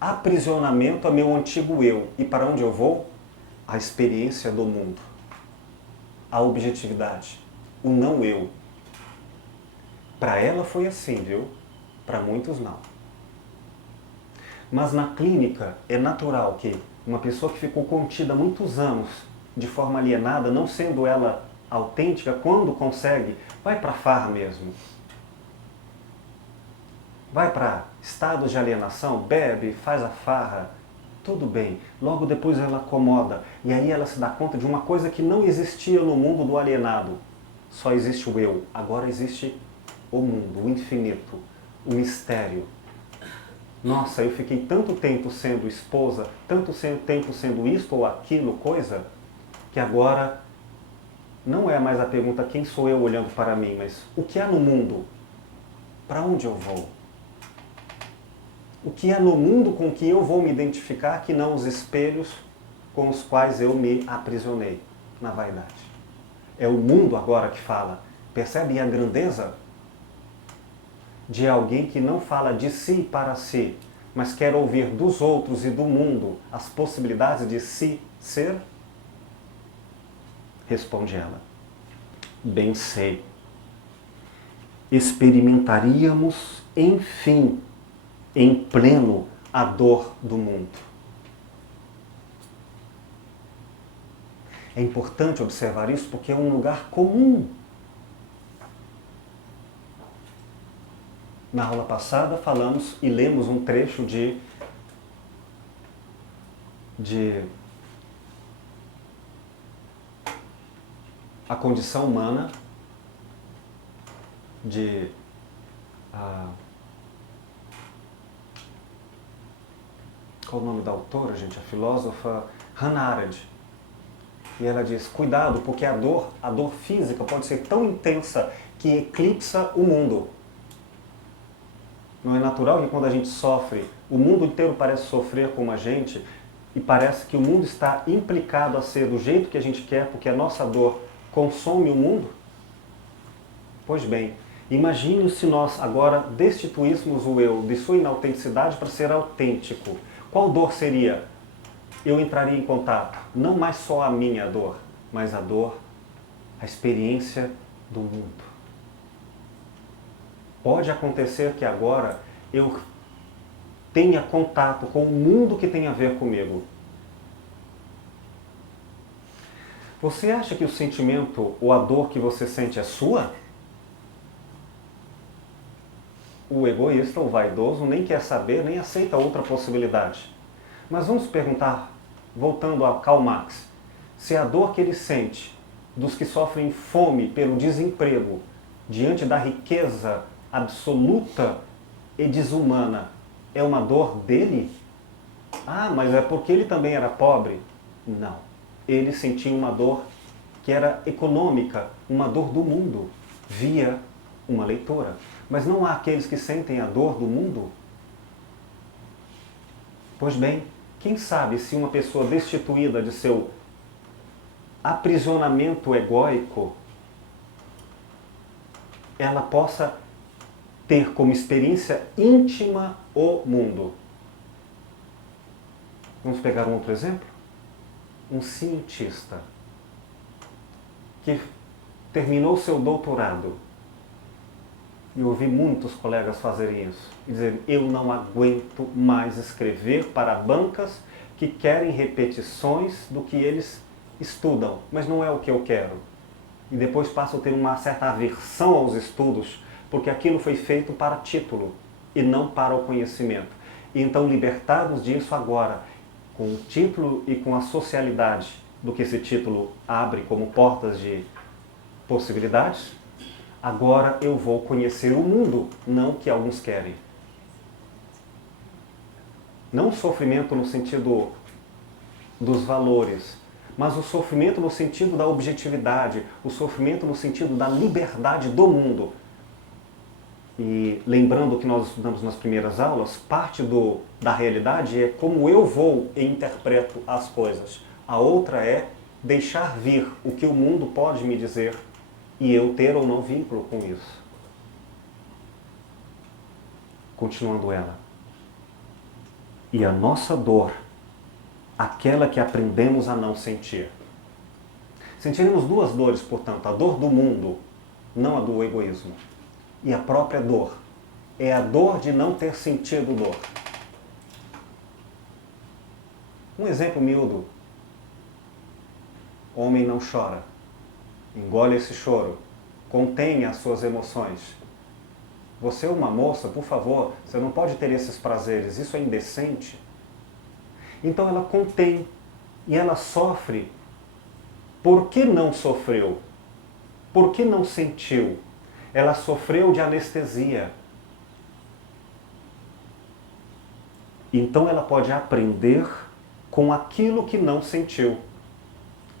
aprisionamento a meu antigo eu. E para onde eu vou? A experiência do mundo, a objetividade, o não eu. Para ela foi assim, viu? Para muitos não. Mas na clínica é natural que uma pessoa que ficou contida há muitos anos, de forma alienada, não sendo ela autêntica, quando consegue, vai para a farra mesmo. Vai para estados de alienação, bebe, faz a farra, tudo bem. Logo depois ela acomoda. E aí ela se dá conta de uma coisa que não existia no mundo do alienado. Só existe o eu. Agora existe o mundo, o infinito, o mistério. Nossa, eu fiquei tanto tempo sendo esposa, tanto tempo sendo isto ou aquilo, coisa, que agora não é mais a pergunta quem sou eu olhando para mim, mas o que há no mundo? Para onde eu vou? O que há no mundo com que eu vou me identificar que não os espelhos com os quais eu me aprisionei na vaidade? É o mundo agora que fala. Percebe a grandeza de alguém que não fala de si para si, mas quer ouvir dos outros e do mundo as possibilidades de si ser? Responde ela. Bem sei. Experimentaríamos, enfim, em pleno a dor do mundo. É importante observar isso porque é um lugar comum. Na aula passada falamos e lemos um trecho de A Condição Humana, qual o nome da autora, gente? A filósofa Hannah Arendt. E ela diz, cuidado, porque a dor física pode ser tão intensa que eclipsa o mundo. Não é natural que quando a gente sofre, o mundo inteiro parece sofrer como a gente, e parece que o mundo está implicado a ser do jeito que a gente quer, porque a nossa dor consome o mundo? Pois bem, imagine se nós agora destituíssemos o eu de sua inautenticidade para ser autêntico. Qual dor seria? Eu entraria em contato, não mais só a minha dor, mas a dor, a experiência do mundo. Pode acontecer que agora eu tenha contato com o mundo que tem a ver comigo. Você acha que o sentimento ou a dor que você sente é sua? O egoísta, o vaidoso, nem quer saber, nem aceita outra possibilidade. Mas vamos perguntar, voltando a Karl Marx, se a dor que ele sente dos que sofrem fome pelo desemprego, diante da riqueza absoluta e desumana, é uma dor dele? Ah, mas é porque ele também era pobre? Não. Ele sentia uma dor que era econômica, uma dor do mundo, via uma leitora. Mas não há aqueles que sentem a dor do mundo? Pois bem, quem sabe se uma pessoa destituída de seu aprisionamento egóico, ela possa ter como experiência íntima o mundo. Vamos pegar um outro exemplo? Um cientista que terminou seu doutorado. E ouvi muitos colegas fazerem isso. E dizer, eu não aguento mais escrever para bancas que querem repetições do que eles estudam, mas não é o que eu quero. E depois passo a ter uma certa aversão aos estudos, porque aquilo foi feito para título e não para o conhecimento. E então, libertados disso agora, com o título e com a socialidade do que esse título abre como portas de possibilidades, agora eu vou conhecer o mundo, não o que alguns querem. Não o sofrimento no sentido dos valores, mas o sofrimento no sentido da objetividade, o sofrimento no sentido da liberdade do mundo. E lembrando o que nós estudamos nas primeiras aulas, parte da realidade é como eu vou e interpreto as coisas. A outra é deixar vir o que o mundo pode me dizer e eu ter ou não vínculo com isso. Continuando ela. E a nossa dor, aquela que aprendemos a não sentir. Sentiremos duas dores, portanto, a dor do mundo, não a do egoísmo. E a própria dor. É a dor de não ter sentido dor. Um exemplo miúdo. Homem não chora. Engole esse choro. Contenha as suas emoções. Você é uma moça, por favor, você não pode ter esses prazeres. Isso é indecente. Então ela contém. E ela sofre. Por que não sofreu? Por que não sentiu? Ela sofreu de anestesia. Então ela pode aprender com aquilo que não sentiu.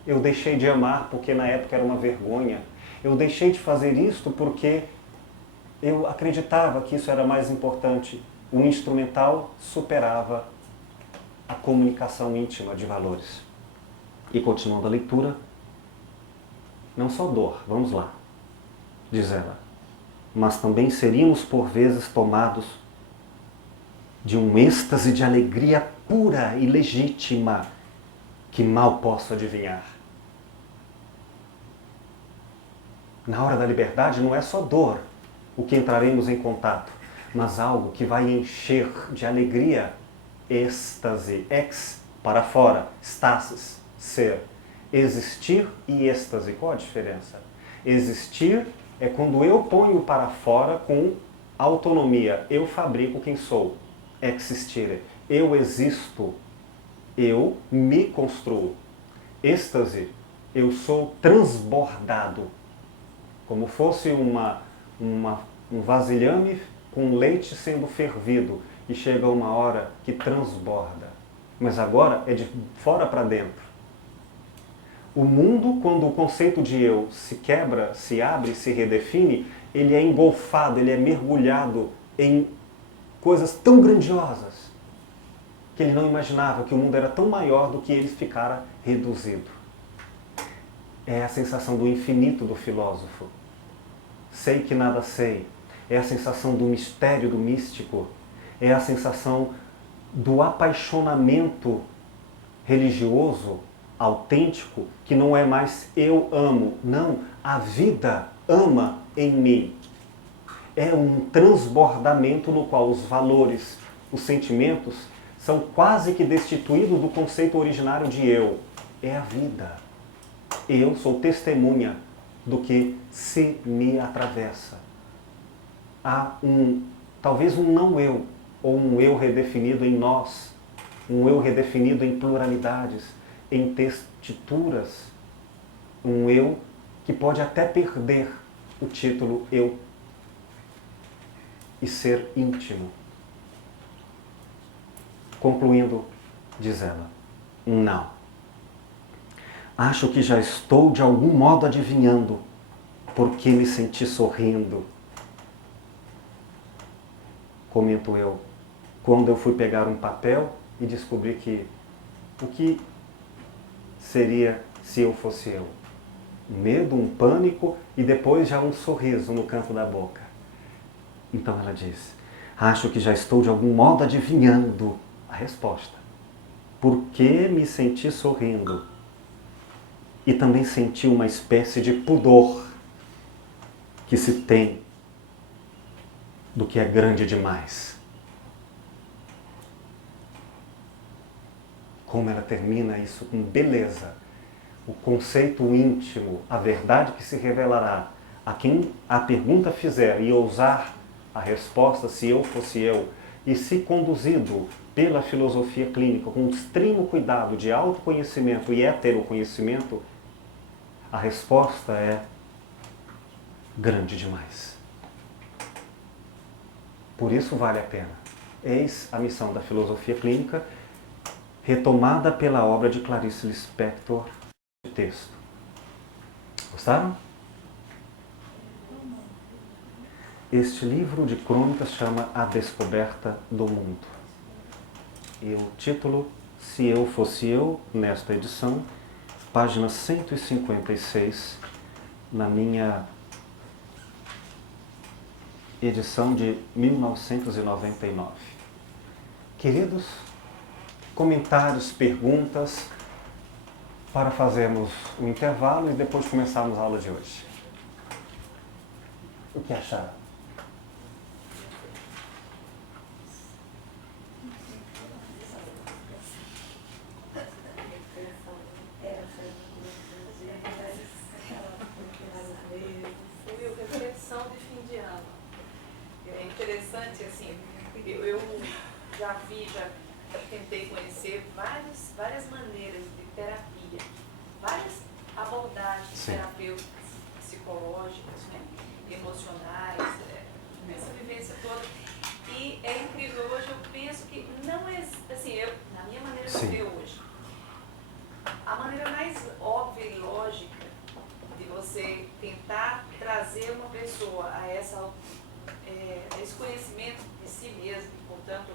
Eu deixei de amar porque na época era uma vergonha. Eu deixei de fazer isto porque eu acreditava que isso era mais importante. O instrumental superava a comunicação íntima de valores. E continuando a leitura, não só dor, vamos lá, diz ela, mas também seríamos por vezes tomados de um êxtase de alegria pura e legítima que mal posso adivinhar. Na hora da liberdade não é só dor o que entraremos em contato, mas algo que vai encher de alegria, êxtase, ex para fora, stasis, ser. Existir e êxtase, qual a diferença? Existir é quando eu ponho para fora com autonomia, eu fabrico quem sou. Existire, eu existo, eu me construo. Êxtase, eu sou transbordado, como fosse um vasilhame com leite sendo fervido e chega uma hora que transborda. Mas agora é de fora para dentro. O mundo, quando o conceito de eu se quebra, se abre, se redefine, ele é engolfado, ele é mergulhado em coisas tão grandiosas que ele não imaginava que o mundo era tão maior do que ele ficara reduzido. É a sensação do infinito do filósofo. Sei que nada sei. É a sensação do mistério do místico. É a sensação do apaixonamento religioso, autêntico, que não é mais eu amo. Não, a vida ama em mim. É um transbordamento no qual os valores, os sentimentos, são quase que destituídos do conceito originário de eu. É a vida. Eu sou testemunha do que se me atravessa. Há talvez um não eu, ou um eu redefinido em nós, um eu redefinido em pluralidades, em texturas, um eu que pode até perder o título eu e ser íntimo. Concluindo, diz ela, não. Acho que já estou de algum modo adivinhando porque me senti sorrindo. Comento eu, quando eu fui pegar um papel e descobri que o que seria se eu fosse eu? Um medo, um pânico e depois já um sorriso no canto da boca. Então ela diz, acho que já estou de algum modo adivinhando a resposta. Por que me senti sorrindo? E também senti uma espécie de pudor que se tem do que é grande demais. Como ela termina isso com beleza. O conceito íntimo, a verdade que se revelará a quem a pergunta fizer e ousar a resposta, se eu fosse eu, e se conduzido pela filosofia clínica com extremo cuidado de autoconhecimento e heteroconhecimento, a resposta é grande demais. Por isso vale a pena. Eis a missão da filosofia clínica, retomada pela obra de Clarice Lispector, de texto. Gostaram? Este livro de crônicas chama A Descoberta do Mundo. E o título, Se Eu Fosse Eu, nesta edição, página 156, na minha edição de 1999. Queridos, comentários, perguntas, para fazermos o intervalo e depois começarmos a aula de hoje. O que acharam? Reflexão de fim de ano. É interessante, assim, eu já tentei conhecer várias maneiras de terapia, várias abordagens terapêuticas, psicológicas, né, emocionais, essa vivência toda. E é incrível, hoje eu penso que não é, assim, na minha maneira de ver hoje, a maneira mais óbvia e lógica de você tentar trazer uma pessoa a esse conhecimento de si mesmo, e, portanto,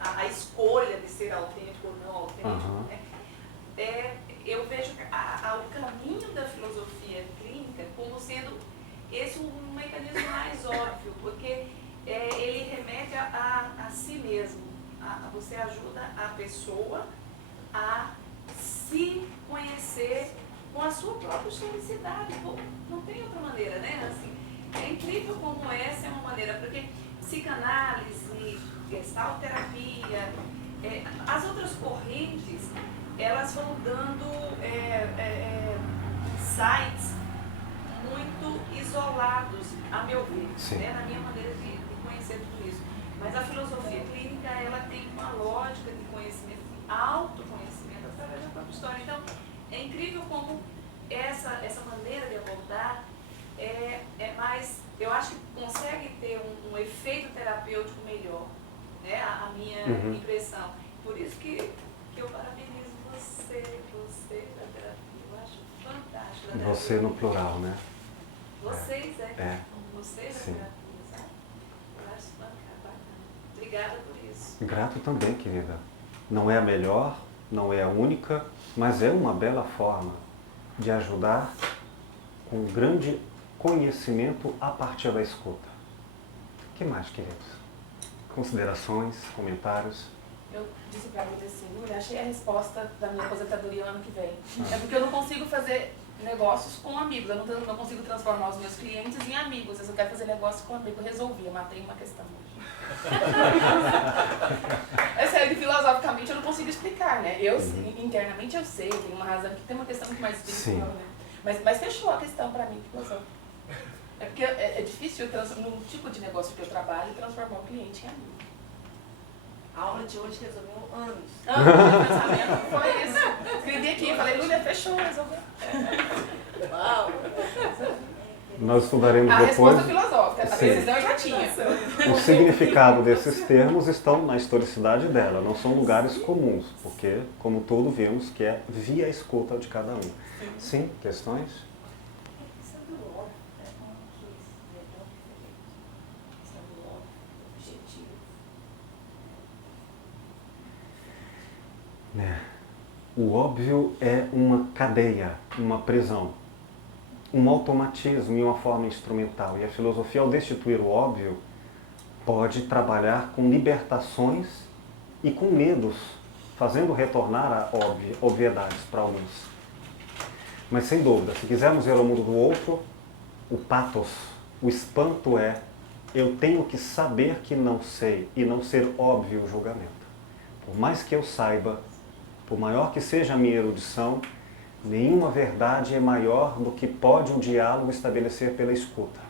a escolha de ser autêntico ou não autêntico, né? Eu vejo o caminho da filosofia clínica como sendo esse um mecanismo mais óbvio, porque ele remete a si mesmo, você ajuda a pessoa a se conhecer com a sua própria historicidade. Não tem outra maneira, né? Assim, é incrível como essa é uma maneira, porque psicanálise, gestalterapia, as outras correntes, elas vão dando insights muito isolados, a meu ver, né? Na minha maneira de conhecer tudo isso. Mas a filosofia clínica, ela tem uma lógica de conhecimento, de autoconhecimento através da própria história. Então, é incrível como essa maneira de abordar é mais, eu acho que consegue ter um efeito terapêutico melhor, né? A minha impressão. Por isso que eu parabenizo você da terapia. Eu acho fantástico a terapia. Você no plural, né? Vocês, vocês da terapia, sabe? Eu acho bacana. Obrigada por isso. Grato também, querida. Não é a melhor, não é a única, mas é uma bela forma de ajudar com grande conhecimento a partir da escuta. O que mais, queridos? Considerações, comentários? Eu disse para você assim, eu achei a resposta da minha aposentadoria ano que vem. É porque eu não consigo fazer negócios com amigos, eu não consigo transformar os meus clientes em amigos, eu só quero fazer negócio com amigo. Eu resolvi, eu matei uma questão hoje. É sério, filosoficamente eu não consigo explicar, né? Eu, internamente eu sei, tem uma razão, que tem uma questão muito mais espiritual, né? Mas fechou a questão para mim, filosófica. É porque é difícil, no tipo de negócio que eu trabalho, transformar o cliente em amigo. A aula de hoje resolveu anos. O pensamento foi isso. Escrevi aqui, falei, Lúlia, fechou, resolveu. Uau! Nós estudaremos A depois. resposta filosófica, a decisão eu já tinha. O significado desses termos estão na historicidade dela, não são lugares comuns, porque, como tudo, vimos que é via escuta de cada um. Sim, questões? Sabe o óbvio, né? Como que esse é tão diferente? Sabe o óbvio, o objetivo? O óbvio é uma cadeia, uma prisão, um automatismo e uma forma instrumental. E a filosofia, ao destituir o óbvio, pode trabalhar com libertações e com medos, fazendo retornar a obviedades para alguns. Mas sem dúvida, se quisermos ver o mundo do outro, o pathos, o espanto é: eu tenho que saber que não sei e não ser óbvio o julgamento. Por mais que eu saiba, por maior que seja a minha erudição, nenhuma verdade é maior do que pode um diálogo estabelecer pela escuta.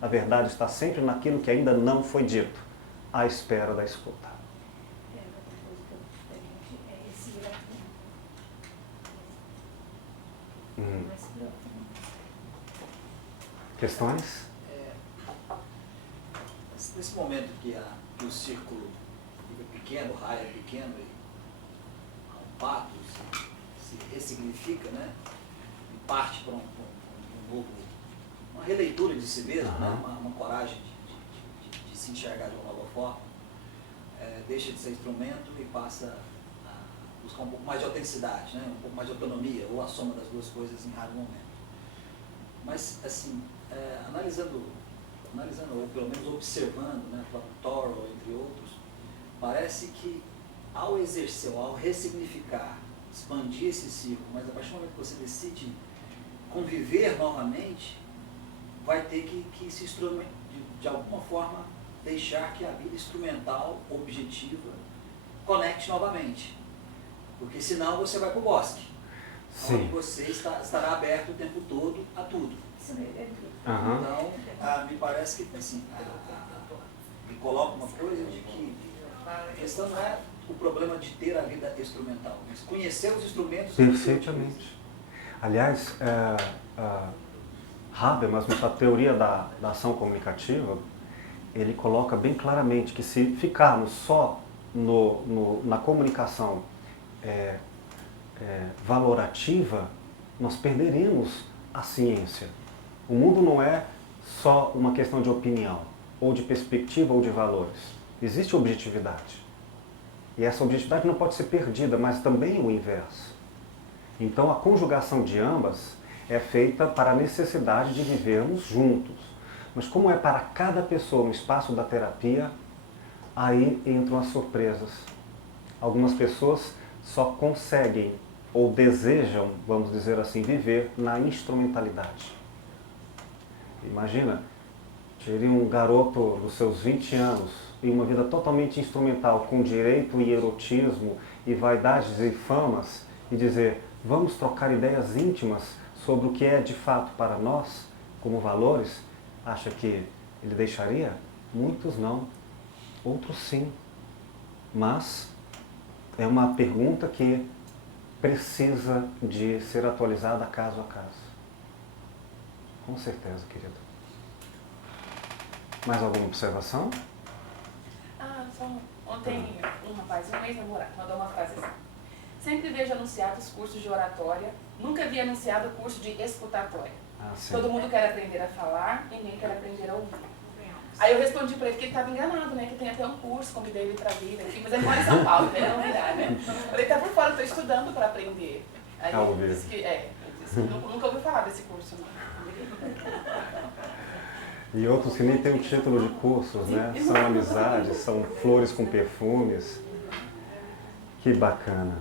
A verdade está sempre naquilo que ainda não foi dito, à espera da escuta. Outra coisa que é diferente é esse gratuito. Mais profundo. Questões? Nesse momento que o círculo fica pequeno, o raio é pequeno e o pato se ressignifica, né? E parte para um novo, uma releitura de si mesmo, né? Uma coragem de se enxergar de uma nova forma, deixa de ser instrumento e passa a buscar um pouco mais de autenticidade, né? Um pouco mais de autonomia, ou a soma das duas coisas em raro momento. Mas, assim, analisando, ou pelo menos observando, né, Thoreau, entre outros, parece que ao exercer, ao ressignificar, expandir esse ciclo, mas a partir do momento que você decide conviver novamente, vai ter que se de alguma forma deixar que a vida instrumental, objetiva, conecte novamente. Porque senão você vai para o bosque, onde você estará aberto o tempo todo a tudo. Isso mesmo, é tudo. Então, me parece que assim, me coloca uma coisa de que a questão não é o problema de ter a vida instrumental, mas conhecer os instrumentos. Perfeitamente. Aliás, Habermas, na sua teoria da ação comunicativa, ele coloca bem claramente que se ficarmos só na comunicação valorativa, nós perderemos a ciência. O mundo não é só uma questão de opinião, ou de perspectiva, ou de valores. Existe objetividade. E essa objetividade não pode ser perdida, mas também o inverso. Então a conjugação de ambas é feita para a necessidade de vivermos juntos. Mas como é para cada pessoa no espaço da terapia, aí entram as surpresas. Algumas pessoas só conseguem ou desejam, vamos dizer assim, viver na instrumentalidade. Imagina, tire um garoto dos seus 20 anos e uma vida totalmente instrumental, com direito e erotismo e vaidades e famas, e dizer, vamos trocar ideias íntimas sobre o que é de fato para nós, como valores. Acha que ele deixaria? Muitos não, outros sim. Mas é uma pergunta que precisa de ser atualizada caso a caso. Com certeza, querido. Mais alguma observação? Ontem um rapaz, um ex-namorado, mandou uma frase assim. Sempre vejo anunciados cursos de oratória, nunca vi anunciado curso de escutatória. Todo mundo quer aprender a falar, ninguém quer aprender a ouvir. Aí eu respondi pra ele que ele estava enganado, né? Que tem até um curso, convidei ele pra vir aqui, mas ele mora em São Paulo, né? Não virá, né? Falei, tá por fora, eu tô estudando pra aprender. Aí ele disse que, nunca ouviu falar desse curso, não. E outros que nem têm o título de cursos, né? São amizades, são flores com perfumes. Que bacana.